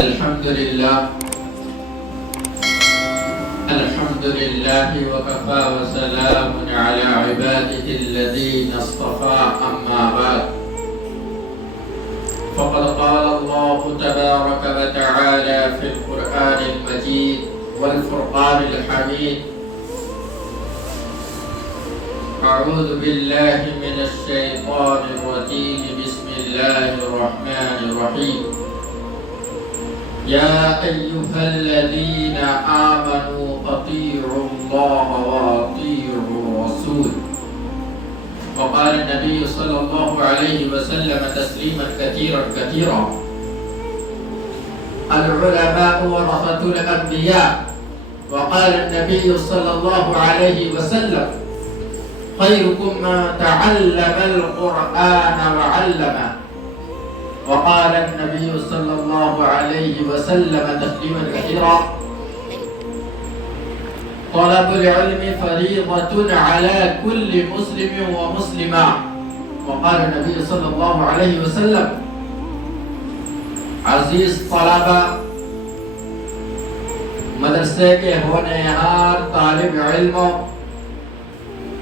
الحمد لله وكفى وسلام على عباده الذين اصطفى أما بعد فقد قال الله تبارك وتعالى في القرآن المجيد والفرقان الحميد أعوذ بالله من الشيطان الرجيم بسم الله الرحمن الرحيم يا أيها الذين آمنوا أطيعوا الله وأطيعوا الرسول وقال النبي صلى الله عليه وسلم تسليما كثيرا العلماء ورثة الأنبياء وقال النبي صلى الله عليه وسلم خيركم من تعلم القرآن وعلمه وقال النبي صلى الله عليه وسلم تسليما كثيرا طلب العلم فريضة على كل مسلم ومسلمة وقال النبي صلى الله عليه وسلم عزیز طلبہ مدرسے کے ہونہار طالب علموں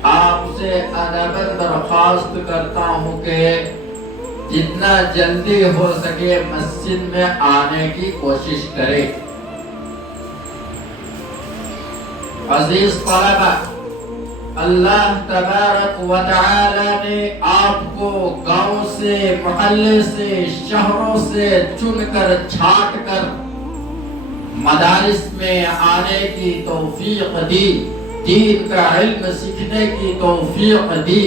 آپ سے ادب درخواست کرتا ہوں کہ جتنا جلدی ہو سکے مسجد میں آنے کی کوشش کرے. عزیز طلبہ، اللہ تبارک و تعالی نے آپ کو گاؤں سے، محلے سے، شہروں سے چن کر چھانٹ کر مدارس میں آنے کی توفیق دی، دین کا علم سیکھنے کی توفیق دی،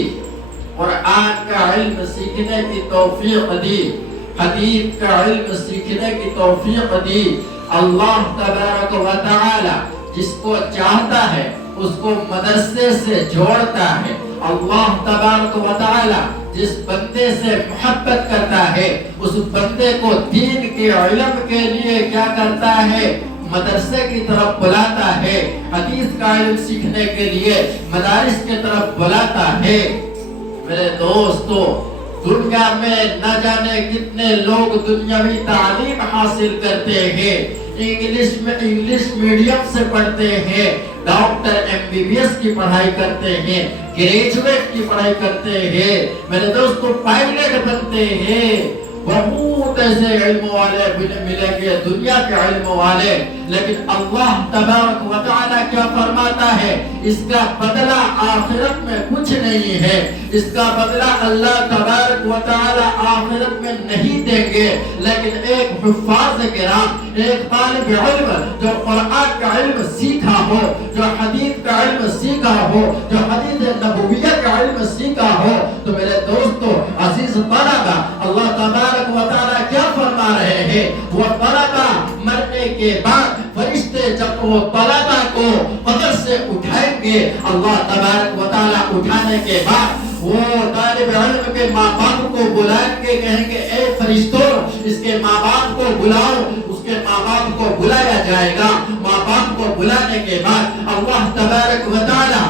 قرآن کا علم سیکھنے کی توفیق دی، حدیث کا علم سیکھنے کی توفیق دی. اللہ تبارک و تعالی جس کو چاہتا ہے اس کو مدرسے سے جوڑتا ہے. اللہ تبارک و تعالی جس بندے سے محبت کرتا ہے اس بندے کو دین کے علم کے لیے کیا کرتا ہے؟ مدرسے کی طرف بلاتا ہے، حدیث کا علم سیکھنے کے لیے مدارس کی طرف بلاتا ہے. میرے دوستو، دنیا میں نہ جانے کتنے لوگ دنیاوی تعلیم حاصل کرتے ہیں، انگلش میڈیم سے پڑھتے ہیں، ڈاکٹر MBBS کی پڑھائی کرتے ہیں، گریجویٹ کی پڑھائی کرتے ہیں، میرے دوستو پائلٹ بنتے ہیں. بہت ایسے علم والے ملیں گے، دنیا کے علم والے، لیکن اللہ تبارک و تعالی کیا فرماتا ہے؟ اس کا بدلہ آخرت میں کچھ نہیں ہے. اس کا بدلہ اللہ تبارک و تعالی آخرت میں نہیں دیں گے، لیکن ایک حفاظ کرام، ایک طالب علم جو قرآن کا علم سیکھا ہو، جو حدیث کا علم سیکھا ہو، جو حدیث نبویہ کا علم سیکھا ہو، تو میرے دوستو عزیز طلبہ، اللہ تبارک و تعالی کیا فرما رہے ہیں؟ وہ طلبہ مرنے کے بعد فرشتے جب وہ طلبہ کو قبر سے اٹھائیں گے، اللہ تبارک و تعالی اٹھانے کے بعد وہ طالب علم کے ماں باپ کو بلائیں گے، کہیں گے اے فرشتوں اس کے ماں باپ کو بلاؤ. اس کے ماں باپ کو بلایا جائے گا. ماں باپ کو بلانے کے بعد اللہ تبارک و تعالی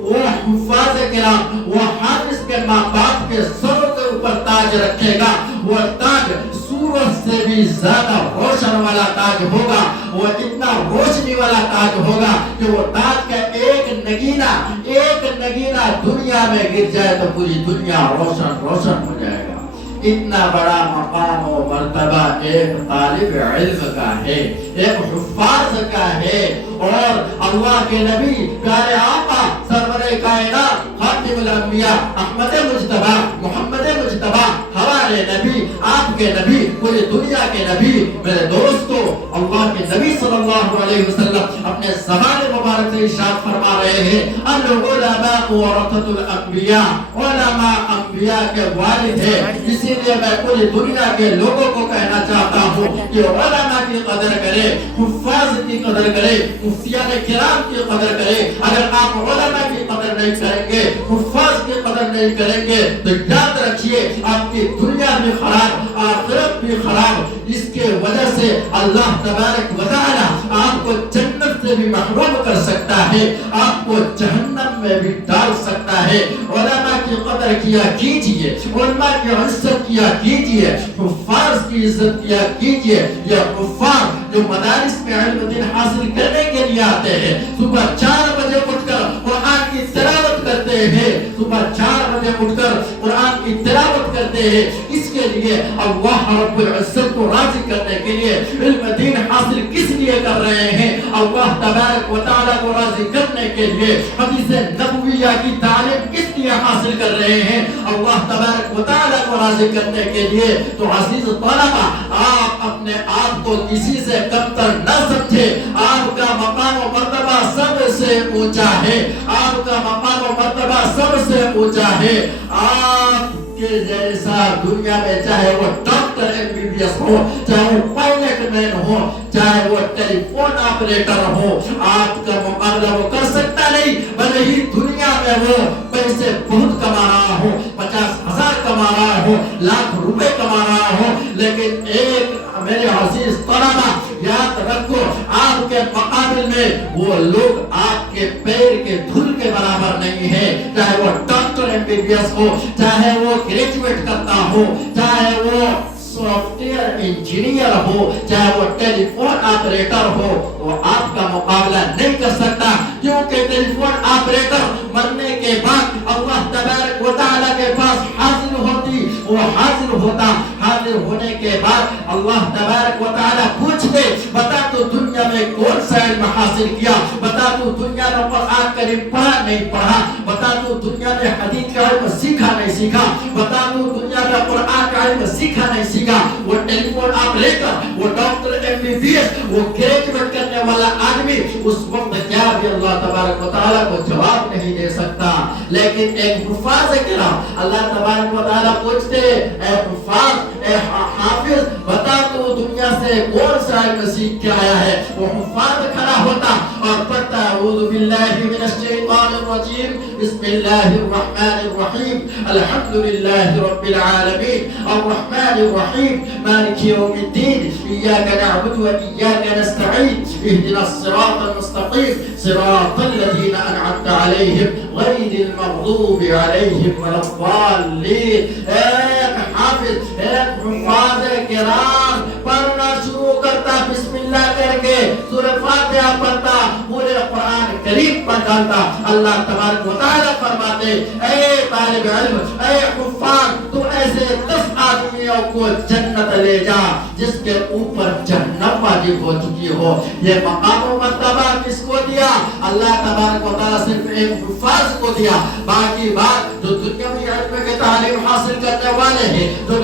وہ حفاظ کرام، وہ حافظ کے ماں باپ کے سروں کے اوپر تاج رکھے گا. وہ تاج سورج سے بھی زیادہ روشن والا تاج ہوگا. وہ اتنا روشنی والا تاج ہوگا کہ وہ تاج کا ایک نگینہ دنیا میں گر جائے تو پوری دنیا روشن ہو جائے گا. اتنا بڑا مقام و مرتبہ ایک طالب علم کا ہے، ایک حفاظ کا ہے. اور اللہ کے نبی پیارے آقا سرور کائنات خاتم الانبیاء احمد مجتبی محمد مجتبی ہمارے نبی، آپ کے نبی، پوری دنیا کے نبی، میرے دوستو اللہ کے نبی صلی اللہ علیہ وسلم اپنے زبان مبارک سے ارشاد فرما رہے ہیں العلماء ورثۃ الانبیاء، علماء انبیاء کے والد ہیں. اسی لیے میں پوری دنیا کے لوگوں کو کہنا چاہتا ہوں کہ علماء کی قدر کرے، حفاظ کی قدر کرے، مفتیان کرام کی قدر کرے. اگر آپ علماء کی قدر نہیں کریں گے، حفاظ کی قدر نہیں کریں گے تو یاد رکھیے آپ کی دنیا بھی خراب، آخرت بھی خراب. اس کے وجہ سے اللہ تبارک و تعالی آپ کو جنت سے بھی محروم کر سکتا ہے، آپ کو جہنم میں بھی ڈال سکتا ہے۔ علماء کی قدر کیا کیجئے، علماء کی عزت کیا کیجئے، حفاظ کی عزت کیا کیجئے۔ یہ حفاظ جو مدارس میں علم دین حاصل کرنے کے لیے آتے ہیں، صبح 4 بجے اٹھ کر قرآن کی تلاوت کرتے ہیں، صبح 4 بجے اٹھ کر قرآن کی تلاوت کرتے ہیں، اس کے لیے اللہ رب العزت کو راضی کرنے کے لیے علم دین حاصل کس لیے کر رہے ہیں؟ اللہ تبارک و تعالیٰ کو راضی کرنے کے لیے حدیث نبویہ کی تعلیم کس لیے حاصل کر رہے ہیں؟ اللہ تبارک و تعالیٰ کو راضی کرنے کے لیے۔ تو عزیز طلبہ، آپ اپنے آپ کو کسی سے کمتر نہ سمجھے، آپ کا مقام و مرتبہ سب سے اونچا ہے، آپ کا مقام و مرتبہ سب سے اونچا ہے۔ آپ کے جیسا دنیا میں چاہے وہ ڈاکٹر MBBS ہو، چاہے وہ پائلٹ مین ہو، چاہے وہ ٹیلی فون آپریٹر ہو، آپ کا مقابلہ وہ کر سکتا نہیں۔ بھلے ہی دنیا میں وہ پیسے بہت کما رہا ہو، 50,000 کما رہا ہو، لاکھ روپے کما رہا ہو، لیکن ایک میرے عزیز طلبہ یاد رکھو، آپ کے مقابل میں وہ لوگ آپ کے پیر کے دھول کے برابر نہیں ہے۔ چاہے وہ ڈاکٹر MBBS ہو، چاہے وہ گریجویٹ کرتا ہو، چاہے وہ سافٹ ویئر انجینئر ہو، چاہے وہ ٹیلی فون آپریٹر ہو، وہ آپ کا مقابلہ نہیں کر سکتا، کیونکہ ٹیلی فون آپریٹر مرنے کے بعد اللہ تبارک و تعالیٰ کے پاس حاضر ہوتی، وہ حاضر ہوتا، حاضر ہونے کے بعد اللہ تبارک و تعالیٰ پوچھتے، بتا تو دنیا میں کون سا علم حاصل کیا، بتا تو دنیا میں قرآن کریم پڑھا نہیں پڑھا، بتا تو دنیا میں حدیث کا علم سیکھا نہیں سیکھا، بتا تو دنیا میں قرآن کا علم سیکھا نہیں سیکھا۔ وہ ٹیلی فون آپریٹر، وہ ڈاکٹر MBBS، وہ گریجویٹ کرنے والا آدمی اس وقت کیا بھی اللہ تبارک و تعالیٰ کو جواب نہیں دے سکتا۔ لیکن ایک حفاظ کرام اللہ تبارک و تعالیٰ پوچھتے، اے حفاظ، اے حافظ، بتا تو دنیا سے کون سا علم سیکھ کے آیا ہے؟ وہ حفاظ کھڑا ہوتا اور پڑھتا، اعوذ باللہ من الشیطان الرجیم، بسم اللہ الرحمن الرحیم، الحمدللہ رب العالمین، الرحمن الرحیم، مالک یوم الدین، ایاک نعبد و ایاک نستعین، اہدنا الصراط المستقیم، صراط الذین انعمت علیہم غیر المغضوب علیہم ولا الضالین۔ ایک حافظ، ایک حفاظ کرام پڑھنا شروع کرتا، بسم اللہ کر کے سورہ فاتحہ پڑھتا، پورے قرآن کریم پڑھ ڈالتا۔ اللہ تبارک و تعالیٰ فرماتے، اے طالب علم، اے حفاظ، تو ایسے 10 آدمیوں کو جنت لے جا جس کے اوپر جہنم واجب ہو چکی ہو۔ یہ مقام و مرتبہ کس کو دیا؟ اللہ تبارک و تعالیٰ صرف ایک حفاظ کو دیا۔ باقی بات جو دنیاوی علم کے تعلیم حاصل کرنے والے ہیں، جو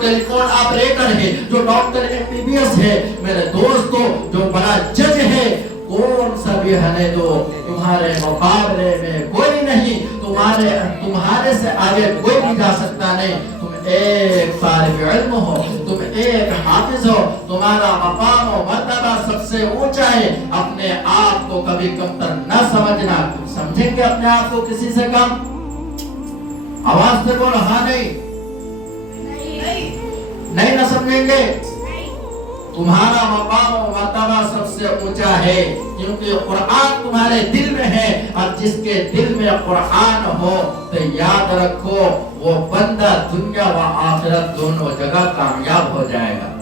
ٹیلی فون آپریٹر ہیں، جو ڈاکٹر MBBS ہے، میرے دوستو، جو بڑا جج ہے، کون سا بھی ہنے دو، تمہارے مقابلے میں کوئی نہیں، تمہارے سے آگے کوئی بھی جا سکتا نہیں۔ تم ایک طالب علم ہو، تم ایک حافظ ہو، تمہارا مقام و مرتبہ سب سے اونچا ہے۔ اپنے آپ کو کبھی کمتر نہ سمجھنا۔ تم سمجھیں گے اپنے آپ کو کسی سے کم؟ آواز سے بولو، ہاں نہیں نہ سمجھیں گے؟ تمہارا مقام و مرتبہ سب سے اونچا ہے، کیونکہ قرآن تمہارے دل میں ہے، اور جس کے دل میں قرآن ہو تو یاد رکھو وہ بندہ دنیا و آخرت دونوں جگہ کامیاب ہو جائے گا۔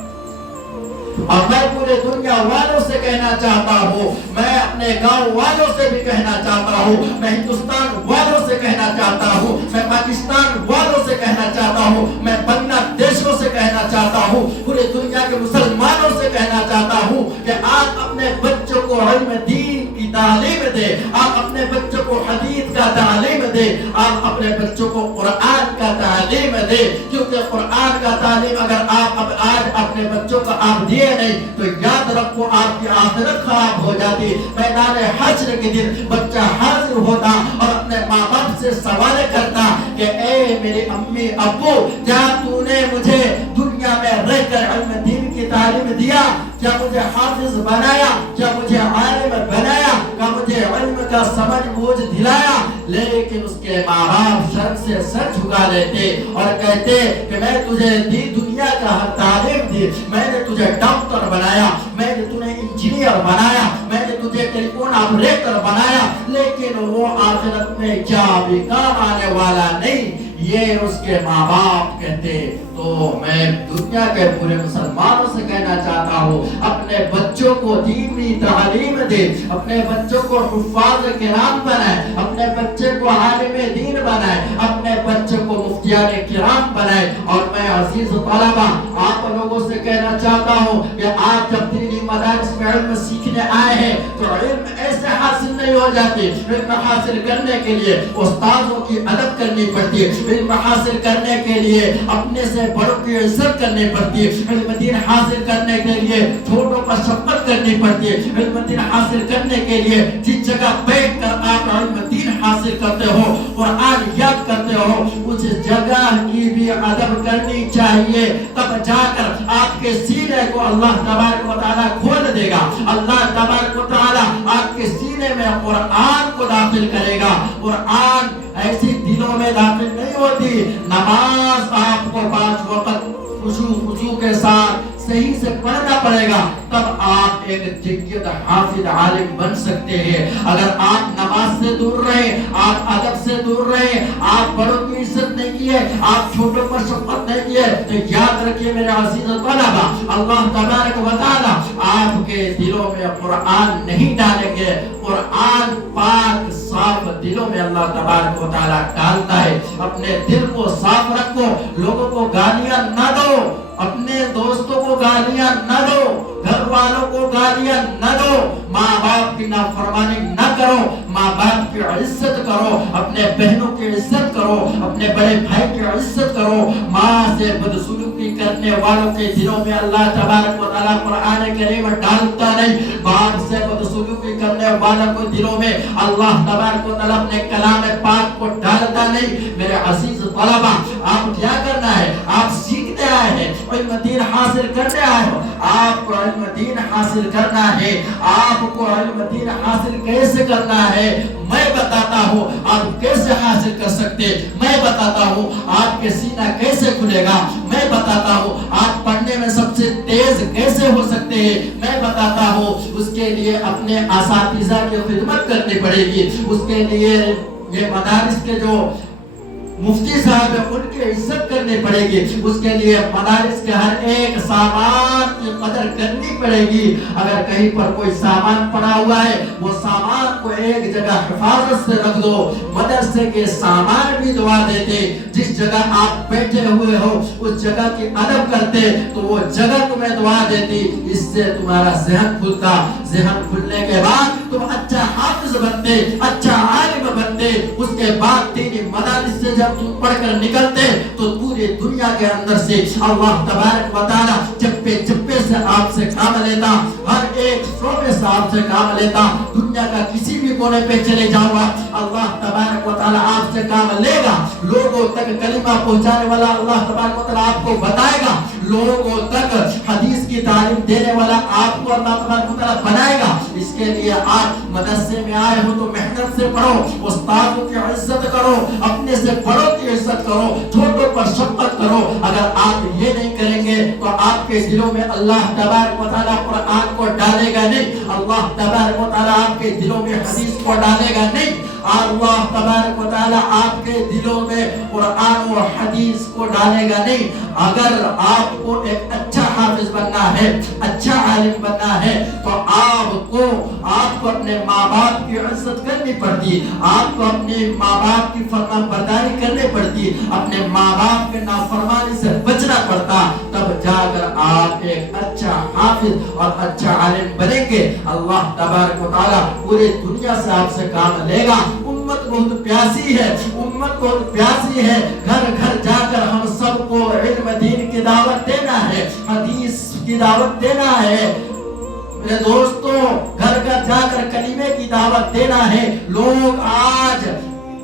اور میں پورے دنیا والوں سے کہنا چاہتا ہوں، میں اپنے گاؤں والوں سے بھی کہنا چاہتا ہوں، میں ہندوستان والوں سے کہنا چاہتا ہوں، میں پاکستان والوں سے کہنا چاہتا ہوں، میں بنگلہ دیشوں سے کہنا چاہتا ہوں، پورے دنیا کے مسلمانوں سے کہنا چاہتا ہوں کہ آپ اپنے بچوں کو علم دین کی تعلیم دیں، آپ اپنے بچوں کو حدیث کا تعلیم دیں، آپ اپنے بچوں کو قرآن کا تعلیم دیں، کیونکہ قرآن کا تعلیم اگر آپ آج اپنے بچوں کو آپ دیے نہیں تو یاد رکھو آپ کی آخرت خراب ہو جاتی۔ میدان حشر کے دن بچہ حاضر ہوتا اور اپنے ماں باپ سے سوال کرتا کہ اے میرے امی ابو، کیا تو نے مجھے دنیا میں رہ کر علم دین کی تعلیم دیا؟ کیا مجھے حافظ بنایا؟ کیا مجھے عالم بنایا؟ کیا مجھے علم کا سمجھ بوجھ دلایا؟ لیکن اس کے ماں باپ شرم سے سر جھکا لیتے اور کہتے کہ میں تجھے دنیا کا تعلیم دی، میں نے تجھے ڈاکٹر بنایا، میں میں نے تمہیں انجینئر بنایا، میں نے تجھے ٹیلیفون آپریٹر بنایا، لیکن وہ آخرت میں کیا بھی کام آنے والا نہیں، یہ اس کے ماں باپ کہتے۔ تو میں دنیا کے پورے مسلمانوں سے کہنا چاہتا ہوں، اپنے بچوں کو دینی تعلیم دے، اپنے بچوں کو حفاظ کرام بنائے، اپنے بچے کو عالم دین بنائے، اپنے بچوں کو مفتیان کرام بنائے۔ اور میں عزیز طلبہ آپ لوگوں سے کہنا چاہتا ہوں کہ آپ جب دینی مدارس میں علم سیکھنے آئے ہیں تو علم ایسے حاصل نہیں ہو جاتی، علم حاصل کرنے کے لیے استاذوں کی مدد کرنی پڑتی ہے، علم حاصل کرنے کے لیے اپنے سے بڑوں کی عزت کرنی پڑتی ہے، علم دین حاصل کرنے کے لیے چھوٹوں پر شفقت کرنی پڑتی ہے، علم دین حاصل کرنے کے لیے جس جگہ بیٹھ کر آپ علم دین حاصل کرتے ہو، قرآن یاد کرتے ہو، اس جگہ کی بھی ادب کرنی چاہیے، تب جا کر آپ کے سینے کو اللہ تبارک و تعالیٰ کھول دے گا، اللہ تبارک و تعالیٰ آپ کے سینے میں قرآن کو داخل کرے گا۔ قرآن ایسی دلوں میں داخل نہیں ہوتی، نماز آپ کو 5 وقت خشوع کے ساتھ صحیح سے پڑھنا پڑے گا، تب آپ ایک جید حافظ عالم بن سکتے ہیں۔ اگر آپ نماز سے دور رہے، آپ ادب سے دور رہے، آپ بڑوں کی عزت نہیں کیے، آپ چھوٹوں پر شفقت نہیں کیے، تو یاد رکھیے میرے عزیز طلبہ، اللہ تبارک و تعالیٰ آپ کے دلوں میں قرآن نہیں ڈالیں گے۔ قرآن پاک صاف دلوں میں اللہ تبارک و تعالیٰ ڈالتا ہے۔ اپنے دل کو صاف رکھو، لوگوں کو گالیاں نہ دو، اپنے دوستوں کو گالیاں نہ دو، گھر والوں کو گالیاں نہ دو، ماں باپ کی نافرمانی نہ کرو، ماں باپ کی عزت کرو، اپنے بہنوں کی عزت کرو، اپنے بڑے بھائی کی عزت کرو۔ ماں سے بدسلوکی کرنے والوں کے دلوں میں اللہ تبارک و تعالیٰ قرآن کریم ڈالتا نہیں، باپ سے بدسلوکی کرنے والوں کے دلوں میں اللہ تبارک و تعالیٰ اپنے کلام پاک کو ڈالتا نہیں۔ میرے عزیز طلبہ، آپ کیا کرنا ہے؟ آپ سیکھنے آئے ہیں، علم دین حاصل کرنے آئے ہو، آپ کو علم دین حاصل کرنا ہے۔ آپ کو علم دین حاصل کیسے کرنا ہے میں بتاتا ہوں، آپ کیسے حاصل کر سکتے میں بتاتا ہوں، آپ کے سینہ کیسے کھلے گا میں بتاتا ہوں، آپ پڑھنے میں سب سے تیز کیسے ہو سکتے ہیں میں بتاتا ہوں۔ اس کے لیے اپنے اساتذہ کی خدمت کرنی پڑے گی، اس کے لیے یہ مدارس کے جو مفتی صاحب ہے ان کی عزت کرنی پڑے گی، اس کے لیے مدارس کے ہر ایک سامان کی قدر کرنی پڑے گی۔ اگر کہیں پر کوئی سامان پڑا ہوا ہے، وہ سامان کو ایک جگہ حفاظت سے رکھ دو۔ مدرسے کے سامان بھی دعا دیتے، جس جگہ آپ بیٹھے ہوئے ہو اس جگہ کی ادب کرتے تو وہ جگہ تمہیں دعا دیتی، اس سے تمہارا ذہن کھلتا، ذہن کھلنے کے بعد تم اچھا حافظ بنتے، اچھا عالم بنتے۔ اس کے بعد دینی مدارس سے جب تم پڑھ کر نکلتے تو پوری دنیا کے اندر سے اللہ تبارک و تعالیٰ چپے چپے سے آپ سے کام لیتا، ہر ایک شعبے سے آپ سے کام لیتا۔ دنیا کا کسی بھی کونے پہ چلے جاؤ، اللہ تبارک و تعالیٰ آپ سے کام لے گا۔ لوگوں تک کلمہ پہنچانے والا اللہ تبارک و تعالیٰ آپ کو بتائے گا، لوگوں تک حدیث کی تعلیم دینے والا آپ کو اللہ تبارک و تعالیٰ بنائے گا۔ اس کے لیے آپ مدرسے میں آئے ہو تو محنت سے پڑھو، استادوں کی عزت کرو، اپنے سے بڑوں کی عزت کرو، چھوٹوں پر شفقت کرو۔ اگر آپ یہ نہیں کریں گے تو آپ کے دلوں میں اللہ تبارک و تعالیٰ قرآن کو ڈالے گا نہیں، اللہ تبارک و تعالیٰ آپ کے دلوں میں حدیث کو ڈالے گا نہیں، اللہ تبارک و تعالیٰ آپ کے دلوں میں قرآن و حدیث کو ڈالے گا نہیں۔ اگر آپ کو ایک اچھا حافظ بننا ہے، اچھا عالم بننا ہے تو آپ کو اپنے ماں باپ کی عزت کرنی پڑتی، آپ کو اپنے ماں باپ کی فرما برداری کرنی پڑتی، اپنے ماں باپ کے نافرمانی سے بچنا پڑتا، تب جا کر آپ ایک اچھا حافظ اور اچھا عالم بنیں گے۔ اللہ تبارک و تعالیٰ پوری دنیا سے آپ سے کام لے گا۔ امت بہت پیاسی ہے، امت بہت پیاسی ہے، گھر گھر جا کر ہم سب کو علم دین کی دعوت دینا ہے، حدیث کی دعوت دینا ہے۔ میرے دوستو، گھر گھر جا کر کلمے کی دعوت دینا ہے۔ لوگ آج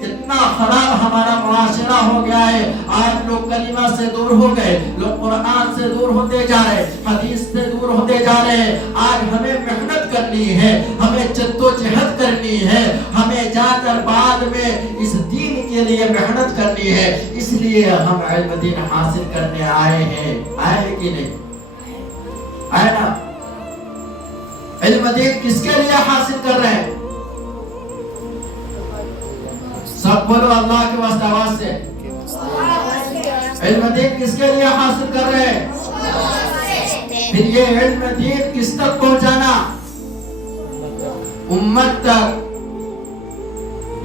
اتنا خراب ہمارا معاشرہ ہو گیا ہے، آج لوگ کلمہ سے دور ہو گئے، لوگ قرآن سے دور ہوتے جا رہے، حدیث سے دور ہوتے جا رہے ہیں۔ آج ہمیں محنت کرنی ہے، ہمیں جدوجہد کرنی ہے، ہمیں جا کر بعد میں اس دین کے لیے محنت کرنی ہے۔ اس لیے ہم علم دین حاصل کرنے آئے ہیں، آئے کہ نہیں؟ آئے نا؟ علم دین کس کے لیے حاصل کر رہے ہیں؟ سب بولو اللہ کے واسطے آواز سے، علم دین کس کے لیے حاصل کر رہے ہیں؟ پھر یہ علم دین کس تک پہنچانا؟ امت تک۔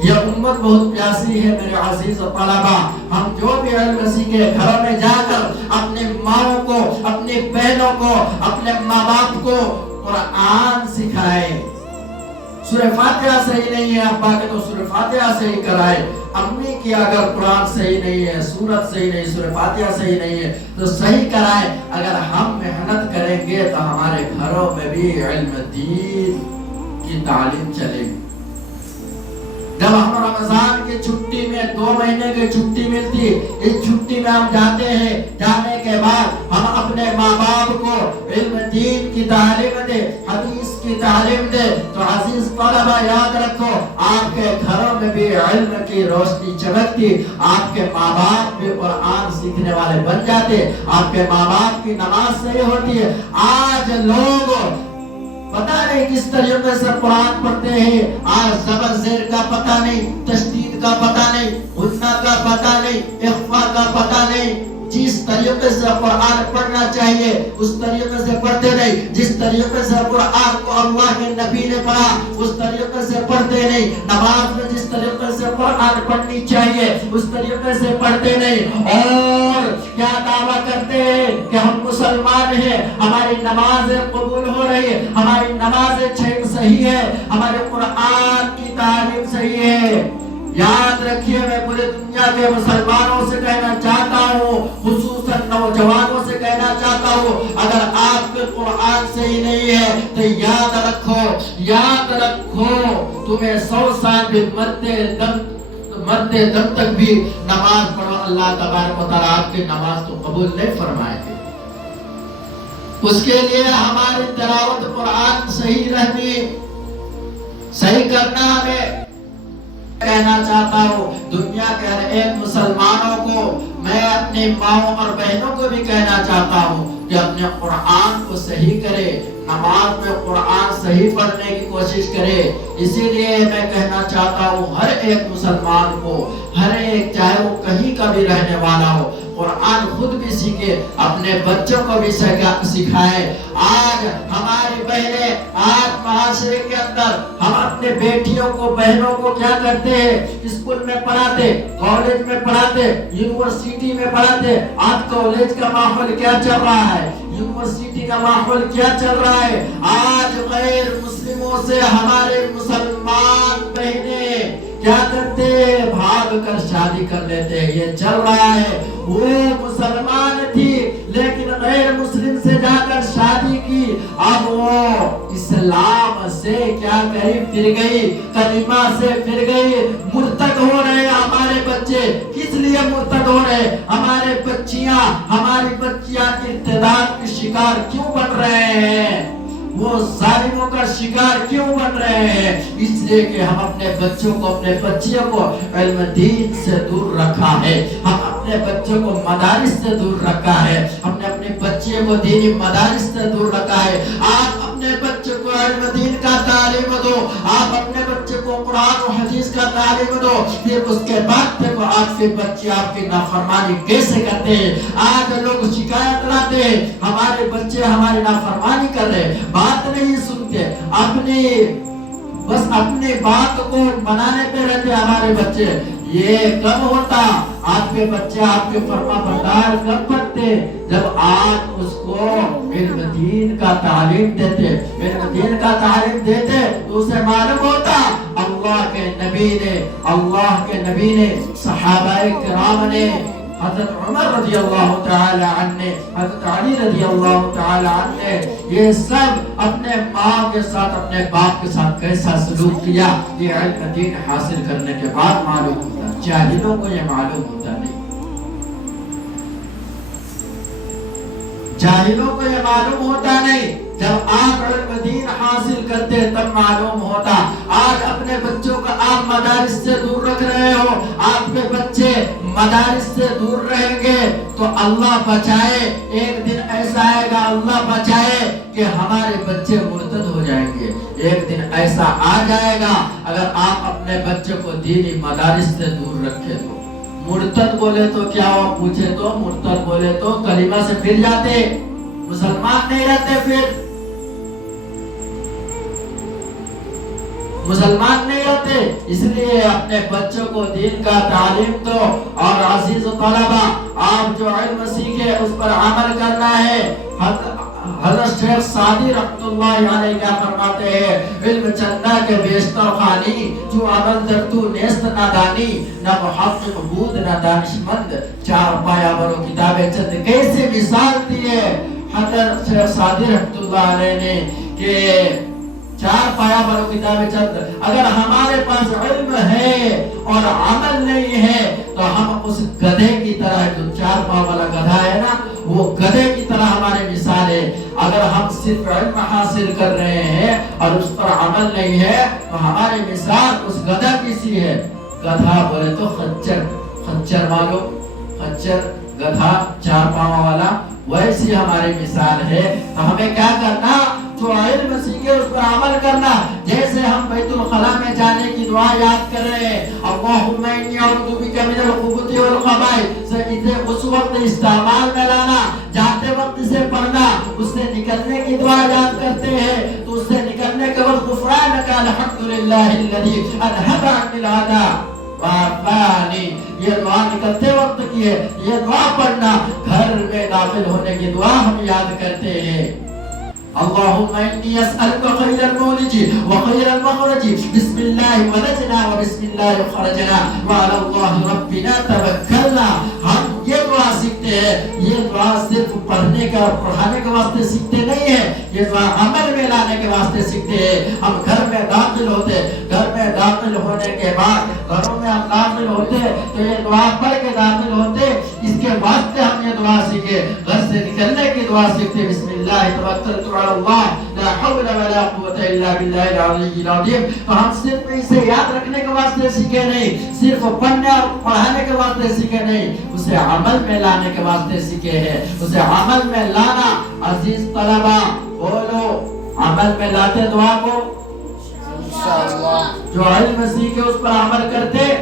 یہ امت بہت پیاسی ہے میرے عزیز طلبہ، ہم جو بھی علم سیکھے گھروں میں جا کر اپنے ماؤں کو، اپنی بہنوں کو، اپنے ماں باپ کو قرآن سکھائے۔ سورہ فاتحہ صحیح نہیں ہے ابا کے تو سورہ فاتحہ صحیح کرائے، امی کی اگر قرآن صحیح نہیں ہے، سورت صحیح نہیں، سورہ فاتحہ صحیح نہیں ہے تو صحیح کرائے۔ اگر ہم محنت کریں گے تو ہمارے گھروں میں بھی علم دین کی تعلیم چلے گی۔ جب ہم رمضان کی چھٹی میں 2 مہینے کی چھٹی ملتی، اس چھٹی میں ہم جاتے ہیں، جانے کے بعد ہم اپنے ماں باپ کو علم دین کی تعلیم دے، حدیث کی تعلیم دے، تو عزیز طلبہ یاد رکھو آپ کے گھروں میں بھی علم کی روشنی چمکتی، آپ کے ماں باپ بھی قرآن سیکھنے والے بن جاتے، آپ کے ماں باپ کی نماز صحیح ہوتی ہے۔ آج لوگ پتہ نہیں کس طریقے سے قرآن پڑھتے ہیں، آج زبر زیر کا پتہ نہیں، تشدید کا پتہ نہیں، غنہ کا پتہ نہیں، اخفاء کا پتہ نہیں۔ جس طریقے سے قرآن پڑھنا چاہیے اس طریقے سے پڑھتے نہیں، جس طریقے سے قرآن کو اللہ کے نبی نے پڑھا اس طریقے سے پڑھتے نہیں، نماز میں جس طریقے سے قرآن پڑھنی چاہیے اس طریقے سے پڑھتے نہیں، اور کیا دعویٰ کرتے ہیں کہ ہم مسلمان ہیں، ہماری نمازیں قبول ہو رہی ہے، ہماری نمازیں صحیح ہے، ہمارے قرآن کی تعلیم صحیح ہے۔ یاد رکھیے میں پورے دنیا کے مسلمانوں سے کہنا چاہتا ہوں، خصوصاً نوجوانوں سے کہنا چاہتا ہوں، اگر آپ کے قرآن صحیح نہیں ہے تو یاد رکھو تمہیں 100 سال بھی مرتے دم تک بھی نماز پڑھو، اللہ تبارک و تعالیٰ آپ کی نماز تو قبول نہیں فرمائے گے۔ اس کے لیے ہماری تلاوت قرآن صحیح رہنی، صحیح کرنا۔ ہمیں کہنا چاہتا ہوں دنیا کے ہر ایک مسلمانوں کو، میں اپنی ماؤں اور بہنوں کو بھی کہنا چاہتا ہوں کہ اپنے قرآن کو صحیح کرے، نماز میں قرآن صحیح پڑھنے کی کوشش کرے۔ اسی لیے میں کہنا چاہتا ہوں ہر ایک مسلمان کو، ہر ایک چاہے وہ کہیں کا بھی رہنے والا ہو، قرآن خود بھی سیکھے، اپنے بچوں کو بھی سکھائے۔ آج ہماری بہنیں، آج معاشرے کے اندر ہم اپنے بیٹیوں کو، بہنوں کو کیا کرتے ہیں؟ اسکول میں پڑھاتے، کالج میں پڑھاتے، یونیورسٹی میں پڑھاتے۔ آج کالج کا ماحول کیا چل رہا ہے؟ یونیورسٹی کا ماحول کیا چل رہا ہے؟ آج غیر مسلموں سے ہمارے مسلمان بہنیں کیا کرتے ہیں؟ بھاگ کر شادی کر لیتے ہیں۔ یہ چل رہا ہے۔ وہ مسلمان تھی لیکن غیر مسلم سے جا کر شادی کی، اب وہ اسلام سے کیا کری؟ پھر گئی، کلمہ سے پھر گئی۔ مرتد ہو رہے ہمارے بچے۔ کس لیے مرتد ہو رہے؟ ہماری بچیاں ارتداد کے شکار کیوں بن رہے ہیں؟ وہ ظالموں کا شکار کیوں بن رہے ہیں؟ اس لیے کہ ہم اپنے بچوں کو، اپنے بچیوں کو علم دین سے دور رکھا ہے، ہم اپنے بچوں کو مدارس سے دور رکھا ہے، ہم نے اپنے بچے کو دینی مدارس سے دور رکھا ہے۔ آپ اپنے بچے کو علم دین کا تعلیم دو، آپ اپنے بچے کو قرآن و حدیث کا تعلیم دو، پھر اس کے بعد دیکھو آپ کے بچے آپ کی نافرمانی کیسے کرتے ہیں۔ آج لوگ شکایت لاتے ہیں ہمارے بچے ہماری نافرمانی کر رہے ہیں، بات نہیں سنتے، بس اپنی بات کو بنانے پہ رہتے ہمارے بچے۔ یہ کب ہوتا؟ آپ کے بچے آپ کے فرما بردار کب بنتے؟ جب آپ اس کو علم دین کا تعلیم دیتے، علم دین کا تعلیم دیتے تو اسے معلوم ہوتا اللہ کے نبی نے، صحابہ کرام نے، حضرت عمر رضی اللہ تعالی عنہ، حضرت علی رضی اللہ تعالی عنہ، یہ سب اپنے ماں کے ساتھ، اپنے باپ کے ساتھ کیسا سلوک کیا، یہ علم دین حاصل کرنے کے بعد معلوم ہوتا۔ جاہلوں کو یہ معلوم ہوتا نہیں، جاہلوں کو یہ معلوم ہوتا نہیں۔ جب آپ علم دین حاصل کرتے تب معلوم ہوتا۔ آج اپنے بچوں کو آپ مدارس سے دور رکھ رہے ہو، آپ کے بچے مدارس سے دور رہیں گے تو اللہ بچائے، ایک دن ایسا آئے گا، اللہ بچائے کہ ہمارے بچے مرتد ہو جائیں گے. ایک دن ایسا آ جائے گا اگر آپ اپنے بچے کو دینی مدارس سے دور رکھے تو. مرتد بولے تو کیا ہوا پوچھے تو مرتد بولے تو کلمہ سے پھر جاتے, مسلمان نہیں رہتے, پھر مسلمان نہیں ہوتے. اس لیے اپنے بچوں کو دین کا تعلیم دو. اور عزیز طلبہ, آپ جو علم سیکھے اس پر عمل کرنا ہے. حضرت شیخ سعدی رحمۃ اللہ علیہ کیا فرماتے ہیں, علم چندہ کے بیشتر خانی, جو عمل در تو نیست نادانی, نہ محقق بود نہ دانشمند, چار پایا برو کتابیں چند. کیسے مثال دی ہے حضرت شیخ سعدی رحمۃ اللہ علیہ نے کہ چار پایا برو کتابیں چند. اگر ہمارے پاس علم ہے اور عمل نہیں ہے تو ہم اس گدھے کی طرح, جو چار پاؤں والا گدھا ہے نا, وہ گدھے کی طرح ہمارے مثال ہے. اگر ہم صرف علم حاصل کر رہے ہیں اور اس پر عمل نہیں ہے تو ہماری مثال اس گدھا کی سی ہے. گدھا بولے تو خچر, خچر مانو, خچر گدھا چار پاؤں والا, ویسی ہماری مثال ہے. تو ہمیں کیا کرنا, جو علم سیکھے اس پر عمل کرنا. جیسے ہم بیت الخلاء میں جانے کی دعا یاد کر رہے ہیں, اللہم انی اعوذ بک من الخبث والخبائث, اسے اس وقت استعمال میں لانا, جاتے وقت اسے پڑھنا. اس سے نکلنے کی دعا یاد کرتے ہیں تو اس سے نکلنے کے وقت غفرانک الحمدللہ الذی اذھب عنی العذا وعافانی, یہ دعا نکلتے وقت کی ہے. یہ دعا پڑھنا. گھر میں داخل ہونے کی دعا ہم یاد کرتے ہیں, اللهم إني أسألك خير المولج وخير المخرج, بسم الله ولجنا وبسم الله خرجنا وعلى الله ربنا توكلنا. ہم یہ دعا سیکھتے ہیں. یہ دعا صرف پڑھنے کا اور پڑھانے کے واسطے سیکھتے نہیں ہیں, یہ دعا عمل میں لانے کے واسطے سیکھتے ہیں. ہم گھر میں داخل ہوتے, گھر میں داخل ہونے کے بعد گھروں میں ہم داخل ہوتے تو یہ دعا پڑھ کے داخل ہوتے. اس کے واسطے ہم یہ دعا سیکھے. گھر سے نکلنے کی دعا سیکھتے, بسم اللہ توکلت علی اللہ لا حول ولا قوت الا باللہ العلی العظیم. تو ہم صرف اسے یاد رکھنے کے واسطے سیکھے نہیں, صرف پڑھنے اور پڑھانے کے واسطے سیکھے نہیں, اسے عمل میں لانے کے واسطے سیکھے ہیں. اسے عمل میں لانا. عزیز طلبہ بولو, عمل میں لاتے دعا کو انشاءاللہ. جو علم سیکھے اس پر عمل کرتے.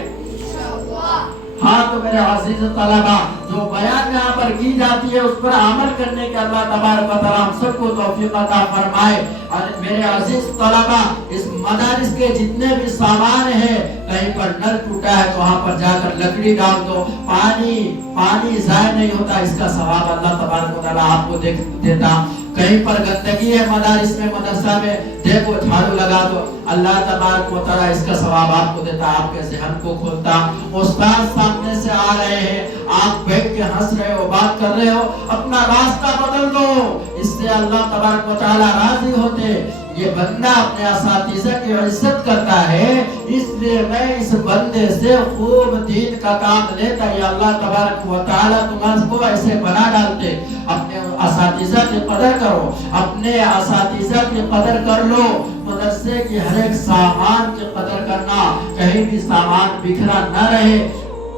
ہاں تو میرے عزیز طلبہ, جو بیان یہاں پر کی جاتی ہے اس پر عمل کرنے کے اللہ تبارک و تعالی ہم سب کو توفیق عطا فرمائے. اور میرے عزیز طلبہ, اس مدارس کے جتنے بھی سامان ہیں, کہیں پر نل ٹوٹا ہے تو وہاں پر جا کر لکڑی ڈال دو, پانی ضائع نہیں ہوتا, اس کا ثواب اللہ تبارک و تعالی آپ کو دیتا. کہیں پر گندگی ہے مدارس میں, مدرسہ میں, دیکھو جھاڑو لگا دو, اللہ تبارک و تعالی اس کا ثواب آپ کو دیتا, آپ کے ذہن کو کھولتا. استاد سامنے سے آ رہے ہیں, آپ بیٹھ کے ہنس رہے ہو, بات کر رہے ہو, اپنا راستہ بدل دو, اس سے اللہ تبارک و تعالی راضی ہوتے. یہ بندہ اپنے اساتذہ کی عزت کرتا ہے, اس لیے میں اس بندے سے خوب دین کا کام لیتا. یا اللہ تبارک و تعالی تمہیں کو ایسے بنا ڈالتے. اپنے اساتذہ کی قدر کرو, اپنے اساتذہ کی قدر کر لو. مدرسے کی ہر ایک سامان کی قدر کرنا, کہیں بھی سامان بکھرا نہ رہے.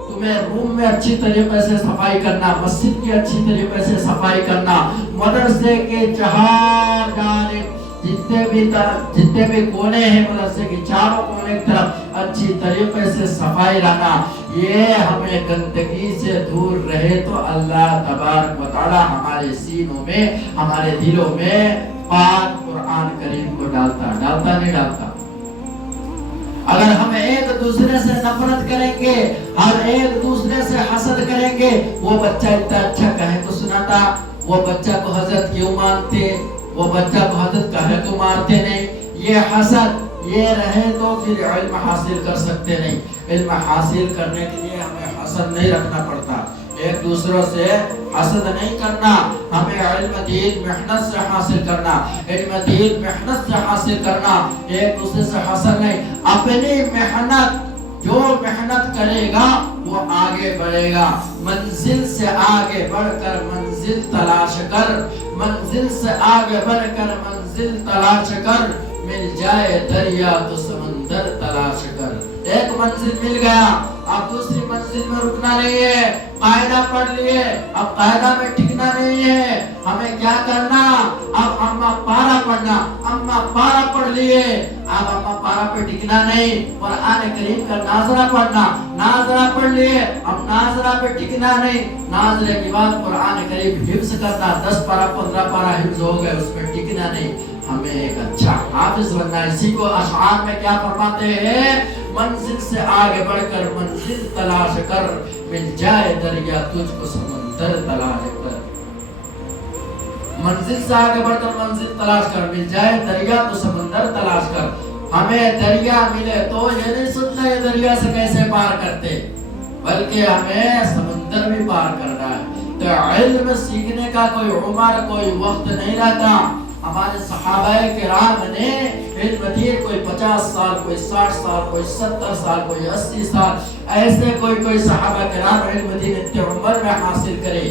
تمہیں روم میں اچھی طریقے سے صفائی کرنا, مسجد کی اچھی طریقے سے صفائی کرنا, مدرسے کے چہار جانب جتنے بھی کونے ہیں مدرسے کے چاروں کونے کی طرف اچھی طریقے سے صفائی رکھنا. یہ ہمیں گندگی سے دور رہے تو اللہ تبارک و تعالی ہمارے سینوں میں, ہمارے دلوں میں پاک قرآن کریم کو ڈالتا نہیں ڈالتا. اگر ہم ایک دوسرے سے نفرت کریں گے, ہر ایک دوسرے سے حسد کریں گے, وہ بچہ اتنا اچھا کہے تو سناتا, وہ بچہ کو حضرت کیوں مانتے, وہ بچہ کو حضرت کہے تو مارتے نہیں. یہ حسد یہ رہے تو پھر علم حاصل کر سکتے نہیں. علم حاصل کرنے کے لیے ہمیں حسد نہیں رکھنا پڑتا, ایک دوسروں سے حسد نہیں کرنا. ہمیں علم دین محنت سے حاصل کرنا, علم دین محنت سے حاصل کرنا, ایک دوسرے سے حسد نہیں. اپنی محنت, جو محنت کرے گا وہ آگے بڑھے گا. منزل سے آگے بڑھ کر منزل تلاش کر, منزل سے آگے بڑھ کر منزل تلاش کر, مل جائے دریا تو سمندر تلاش کر. ایک منزل مل گیا اب دوسری منزل میں رکنا نہیں ہے، قاعدہ پڑھ لیے اب قاعدہ میں ٹکنا نہیں ہے، ہمیں کیا کرنا، اب اما پارا پڑھنا، اما پارا پڑھ لیے اب اما پارا پہ ٹکنا نہیں، قرآن کریم کا ناظرہ پڑھنا، ناظرہ پڑھ لیے اب ناظرہ پہ ٹکنا نہیں، ناظرے کے بعد قرآن کریم حفظ کرنا، 10 پارا 15 پارا حفظ ہو گئے اس پہ ٹکنا نہیں، ہمیں ایک اچھا حافظ بننا ہے۔ اسی کو اشعار میں کیا فرماتے ہیں، منزل سے آگے بڑھ کر منزل تلاش کر، مل جائے دریا تجھ کو سمندر تلاش کر، منزل سے آگے بڑھ کر منزل تلاش کر، مل جائے دریا تو سمندر تلاش کر۔ ہمیں دریا ملے تو یہ نہیں سوچنا یہ دریا سے کیسے پار کرتے، بلکہ ہمیں سمندر بھی پار کرنا ہے۔ تو علم سیکھنے کا کوئی عمر کوئی وقت نہیں رہتا۔ ہمارے صحابہ کرام نے علم دین، کوئی 50 سال، کوئی 60 سال، کوئی 70 سال، کوئی 80 سال، ایسے کوئی صحابہ کرام علم دین اتنے عمر میں حاصل کرے،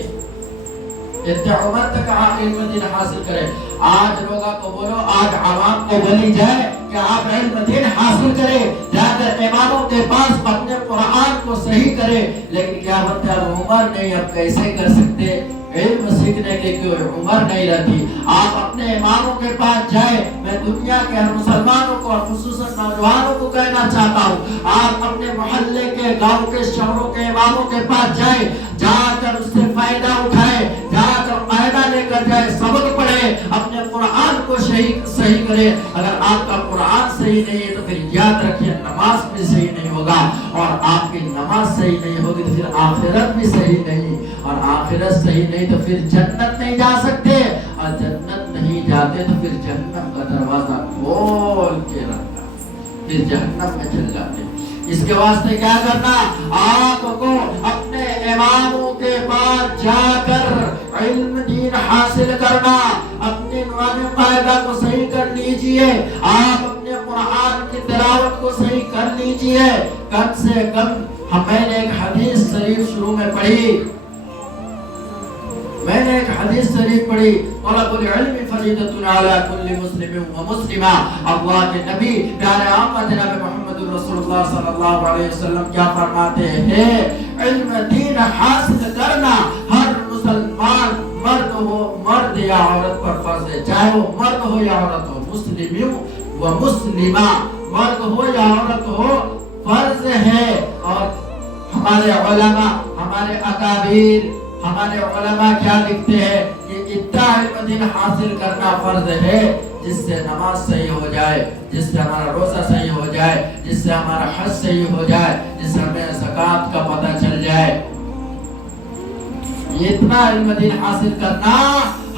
اتنے عمر تک علم دین حاصل کرے۔ آج لوگوں کو بولو، آج عوام کو بولی جائے کہ آپ علم دین حاصل کرے، جا کر اماموں کے پاس اپنے قرآن کو صحیح کرے، لیکن کیا بولتے ہیں عمر نہیں، اب کیسے کر سکتے، علم سیکھنے کے کوئی عمر نہیں رہتی۔ آپ اپنے اماموں کے پاس جائے، میں دنیا کے ہر مسلمانوں کو اور خصوصاً نوجوانوں کو کہنا چاہتا ہوں، آپ اپنے محلے کے، گاؤں کے، شہروں کے اماموں کے پاس جائے، جا کر اس سے فائدہ اٹھائے، جا کر قاعدہ لے کر جائے، سبق پڑھے، اپنے قرآن کو صحیح کرے۔ اگر آپ کا قرآن صحیح نہیں ہے تو پھر یاد رکھیے نماز بھی صحیح نہیں ہوگا، اور آپ کی نماز صحیح نہیں ہوگی تو پھر آخرت بھی صحیح نہیں، اور آخرت صحیح نہیں تو پھر جنت نہیں جا سکتے، اور جنت نہیں جاتے تو پھر جہنم کا دروازہ کھول کے رکھنا، پھر جہنم میں چل جاتے۔ اس کے واسطے کیا کرنا، آپ کو اپنے اماموں کے پاس جا کر علم دین حاصل کرنا، اپنے نظام قاعدہ کو صحیح کر لیجئے، آپ اپنے قرآن کی تلاوت کو صحیح کر لیجئے۔ کم سے کم میں نے ایک حدیث شریف شروع میں پڑھی، طلب العلم فریضۃ علی کل مسلم و مسلمہ۔ اللہ کے نبی پیارے آقا جناب محمد رسول اللہ صلی اللہ علیہ وسلم کیا فرماتے ہیں، علم دین حاصل کرنا ہر مسلمان، مرد یا عورت پر فرض ہے، چاہے وہ مرد ہو یا عورت ہو، مسلم و مسلمہ، مرد ہو یا عورت ہو، فرض ہے۔ اور ہمارے علماء، ہمارے اکابر، ہمارے علماء کیا لکھتے ہیں کہ اتنا علم دین حاصل کرنا فرض ہے جس سے نماز صحیح ہو جائے، جس سے ہمارا روزہ صحیح ہو جائے، جس سے ہمارا حج صحیح ہو جائے، جس سے ہمیں زکوٰۃ کا پتہ چل جائے۔ یہ اتنا علم دین حاصل کرنا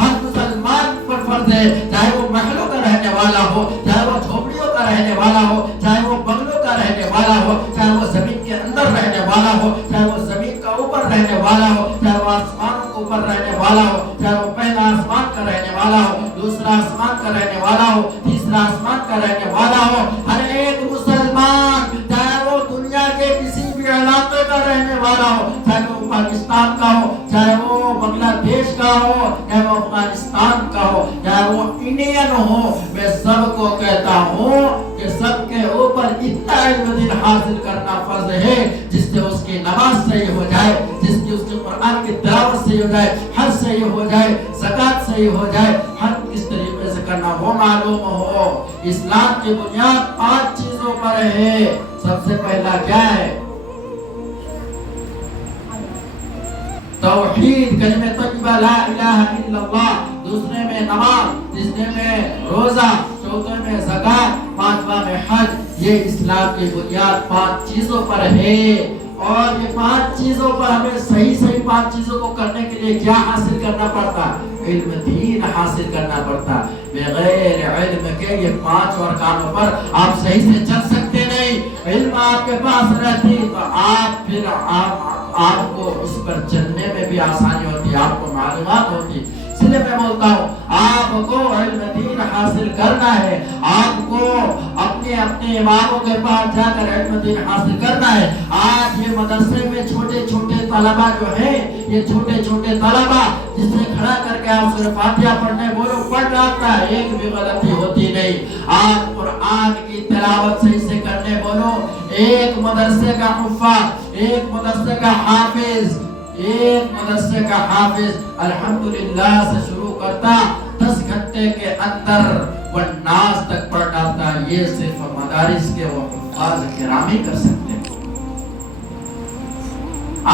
ہر مسلمان پر فرض ہے، چاہے وہ محلوں کا رہنے والا ہو، چاہے وہ جھوپڑیوں کا رہنے والا ہو، چاہے وہ بنگلوں کا رہنے والا ہو، چاہے وہ زمین کے اندر رہنے والا ہو، چاہے وہ زمین کا اوپر رہنے والا ہو، چاہے وہ آسمان کے اوپر رہنے والا ہو، چاہے وہ پہلا آسمان کا رہنے والا ہو، دوسرا آسمان کا رہنے والا ہو، تیسرا آسمان کا رہنے والا ہو، ہر ایک مسلمان، چاہے وہ دنیا کے کسی بھی علاقے کا رہنے والا ہو، چاہے وہ پاکستان کا ہو، چاہے وہ بنگلہ دیش کا ہو، چاہے وہ افغانستان کا ہو، چاہے وہ انڈین ہو، میں سب کو کہتا ہوں کہ سب کے اوپر اتنا علم دین حاصل کرنا فرض ہے جس سے اس کی نماز صحیح ہو جائے، جس کی اس کے قرآن کی تلاوت صحیح ہو جائے، حج صحیح ہو جائے، زکوٰۃ صحیح ہو جائے، حج کس طریقے سے کرنا وہ معلوم ہو۔ اسلام کی بنیاد 5 چیزوں پر ہے۔ سب سے پہلا کیا ہے؟ توحید، کلمہ طیبہ لا الہ الا اللہ، دوسرے میں نماز، تیسرے میں روزہ، چوتھے میں زکوٰۃ، پانچواں میں حج۔ یہ اسلام کی بنیاد 5 چیزوں پر ہے، اور یہ 5 چیزوں پر ہمیں صحیح 5 چیزوں کو کرنے کے لیے کیا حاصل کرنا پڑتا؟ علم دین حاصل کرنا پڑتا۔ بغیر علم کے یہ 5 ارکانوں پر آپ صحیح سے چل سکتے نہیں۔ علم آپ کے پاس رہتی تو آپ کو اس پر چلنے میں بھی آسانی ہوتی، آپ کو معلومات ہوتی۔ اس لیے میں بولتا ہوں آپ کو علم دین حاصل کرنا ہے، آپ کو اپنے اپنے اماموں کے پاس جا کر علم دین حاصل کرنا ہے۔ آج یہ مدرسے میں چھوٹے چھوٹے طلبہ جو ہیں، یہ چھوٹے چھوٹے طلبہ جس سے کھڑا کر کے آپ سورہ فاتحہ پڑھنے بولو، پڑھ جاتا ہے، ایک بھی غلطی ہوتی نہیں۔ آپ قرآن کی تلاوت صحیح سے کرنے بولو، ایک مدرسے کا حفاظ، ایک مدرسے کا حافظ، ایک مدرسے کا حافظ الحمدللہ سے شروع کرتا 10 گھنٹے کے اندر وہ ناز تک پڑھ ڈالتا۔ یہ صرف مدارس کے وہ حفاظ کرامی کر سکتے ہیں۔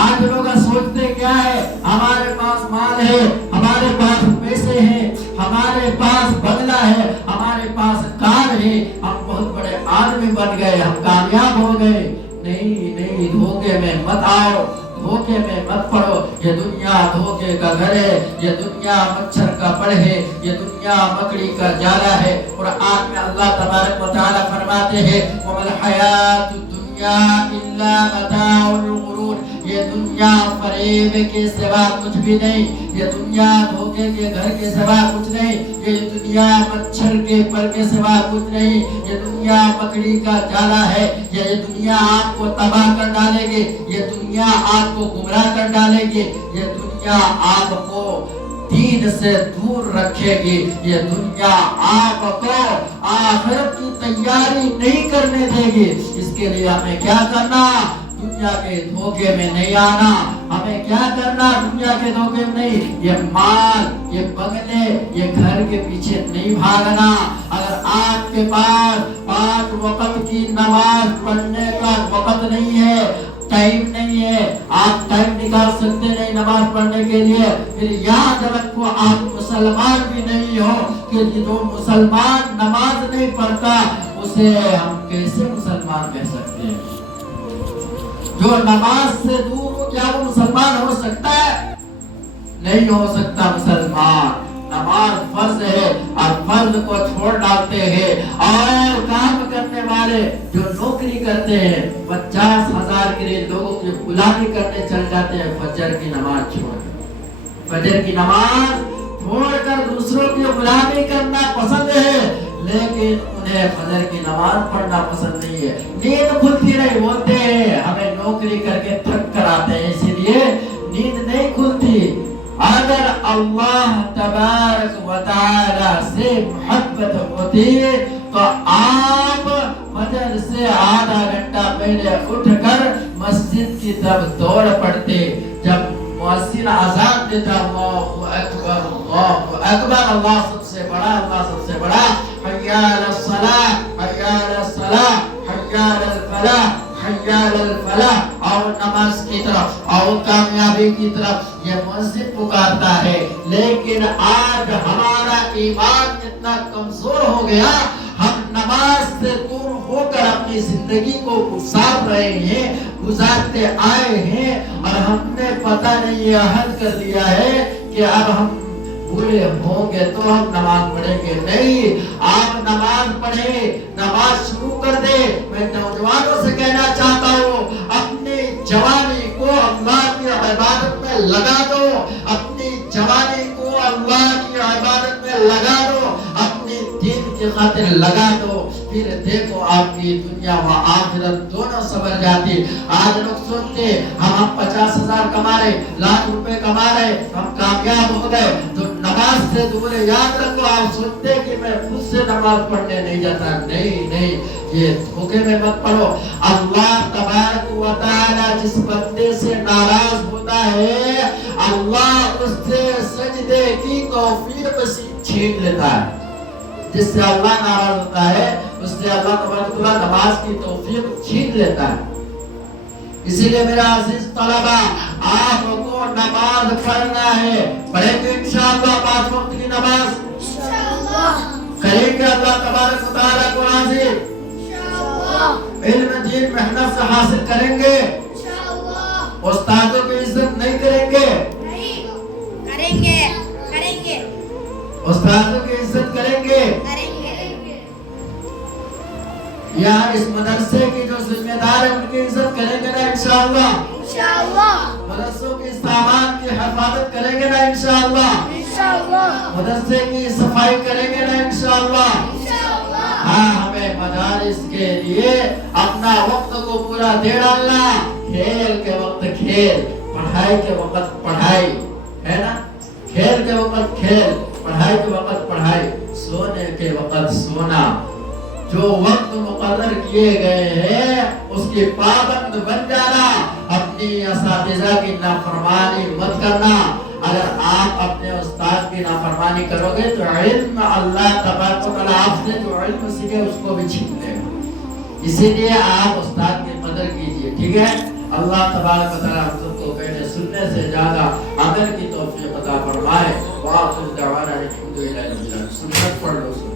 آج لوگ سوچتے کیا ہے، ہمارے پاس مال ہے، ہمارے پاس پیسے ہیں، ہمارے پاس بنگلہ ہے، ہمارے پاس کار ہے، ہم بہت بڑے آدمی بن گئے، ہم کامیاب ہو گئے۔ نہیں نہیں، دھوکے میں مت آؤ، دھوکے میں مت پڑو۔ یہ دنیا دھوکے کا گھر ہے، یہ دنیا مچھر کا پڑ ہے، یہ دنیا مکڑی کا جالا ہے۔ قرآن میں اللہ تبارک و تعالی فرماتے ہیں وَمَا الْحَيَاةُ الدُّنْيَا إِلَّا مَتَاعُ الْغُرُورِ، یہ دنیا فریب کے سوا کچھ بھی نہیں، یہ دنیا دھوکے کے گھر کے سوا کچھ نہیں، یہ دنیا مچھر کے پر کے سوا کچھ نہیں، یہ دنیا مکڑی کا جالا ہے۔ یہ دنیا آپ کو تباہ کر ڈالے گی، یہ دنیا آپ کو گمراہ کر ڈالے گی، یہ دنیا آپ کو دین سے دور رکھے گی، یہ دنیا آپ کو آخرت کی تیاری نہیں کرنے دے گی۔ اس کے لیے ہمیں کیا کرنا؟ دنیا کے دھوکے میں نہیں آنا۔ ہمیں کیا کرنا؟ دنیا کے دھوکے میں نہیں، یہ مال، یہ بنگلے، یہ گھر کے پیچھے نہیں بھاگنا۔ اگر آپ کے پاس 5 وقت کی نماز پڑھنے کا وقت نہیں ہے، ٹائم نہیں ہے، آپ ٹائم نکال سکتے نہیں نماز پڑھنے کے لیے، پھر یاد رکھو آپ مسلمان بھی نہیں ہو، کہ جو مسلمان نماز نہیں پڑھتا اسے ہم کیسے مسلمان کہہ سکتے ہیں؟ جو نماز سے دور ہو، کیا وہ مسلمان ہو سکتا ہے؟ نہیں ہو سکتا مسلمان۔ نماز فرض ہے اور فرض کو چھوڑ ڈالتے ہیں، اور کام کرنے والے جو نوکری کرتے ہیں 50,000 کے لیے لوگوں کی غلامی کرنے چل جاتے ہیں، فجر کی نماز چھوڑ کر، فجر کی نماز چھوڑ کر دوسروں کی غلامی کرنا پسند ہے، لیکن انہیں فجر کی نماز پڑھنا پسند نہیں ہے۔ نیند کھلتی نہیں، بولتے ہیں ہمیں نوکری کر کے تھک کر آتے ہیں اس لیے نیند نہیں کھلتی۔ اگر اللہ تبارک و تعالی سے محبت ہوتی تو آپ فجر سے آدھا گھنٹہ پہلے اٹھ کر مسجد کی طرف دوڑ پڑتے۔ جب مؤذن اذان دیتا اللہ اکبر اللہ اکبر، اللہ سب سے بڑا، اللہ سب سے بڑا، حی علی الصلاۃ حی علی الصلاۃ حی علی الفلاح حی علی الفلاح، اور نماز کی طرف اور کامیابی کی طرف یہ مؤذن پکارتا ہے۔ لیکن آج ہمارا ایمان اتنا کمزور ہو گیا، ہم نماز سے دور ہو کر اپنی زندگی کو گزار رہے ہیں، گزارتے آئے ہیں، اور ہم نے پتہ نہیں عہد کر لیا ہے کہ اب ہم بوڑھے ہوں گے تو ہم نماز پڑھیں گے۔ نہیں، آپ نماز پڑھیں، نماز شروع کر دے۔ میں نوجوانوں سے کہنا چاہتا ہوں اپنی جوانی کو اللہ کی عبادت میں لگا دو، اپنی جوانی کو اللہ کی عبادت میں لگا دو، اپنی دین کی خاطر لگا دو، پھر دیکھو آپ کی دنیا و آخرت دونوں سنور جاتی۔ آج لوگ سوچتے ہم 50,000 کما رہے، لاکھ روپے کما رہے، ہم کامیاب ہو گئے، تو نماز سے دور ہے۔ یاد رکھو، آپ سوچتے کہ میں خود سے نماز پڑھنے نہیں جاتا، نہیں نہیں، یہ دھوکے میں مت پڑھو۔ اللہ تبارک و تعالی جس بندے سے ناراض ہوتا ہے، اللہ اس سے سجدے کی توفیق چھین لیتا ہے۔ جس سے اللہ ناراض ہوتا ہے اس سے اللہ تبارک و تعالی نماز کی توفیق چھین لیتا ہے۔ اسی لیے میرا عزیز طلبہ، آپ کو نماز پڑھنا ہے، پڑھیں گے انشاءاللہ 5 وقت کی نماز انشاءاللہ، کریں گے اللہ تبارک و تعالی کو راضی انشاءاللہ، علم دین محنت سے حاصل کریں گے انشاءاللہ، استادوں کی عزت نہیں کریں گے، نہیں کریں گے، کریں گے، استادوں کی عزت کریں گے، کریں گے، یا اس مدرسے کی جو ذمہ دار ہے ان کی عزت کریں گے نا انشاءاللہ، انشاءاللہ، مدرسوں کی سامان کی حفاظت کریں گے نا انشاءاللہ، مدرسے کی صفائی کریں گے نا انشاءاللہ؟ ہاں، ہمیں مدارس کے لیے اپنا وقت کو پورا دے ڈالنا. کھیل کے وقت کھیل، پڑھائی کے وقت پڑھائی، ہے نا؟ کھیل کے وقت کھیل، پڑھائی کے وقت پڑھائی، سونے کے وقت سونا. جو وقت مقرر کیے گئے ہیں اس کی پابند بن جانا. اپنی اساتذہ کی نافرمانی مت کرنا. اگر آپ اپنے استاد کی نافرمانی کرو گے تو علم اللہ تبارک و تعالیٰ آپ سے جو علم سیکھے اس کو بھی چھین لے گا. اسی لیے آپ استاد کی قدر کیجئے، ٹھیک ہے؟ اللہ تبارک و تعالیٰ ہم سب کو کہنے سننے سے زیادہ عمل کی توفیق عطا فرمائے. وآخر دعوانا الحمدللہ رب العالمین. سنت پڑھ لو.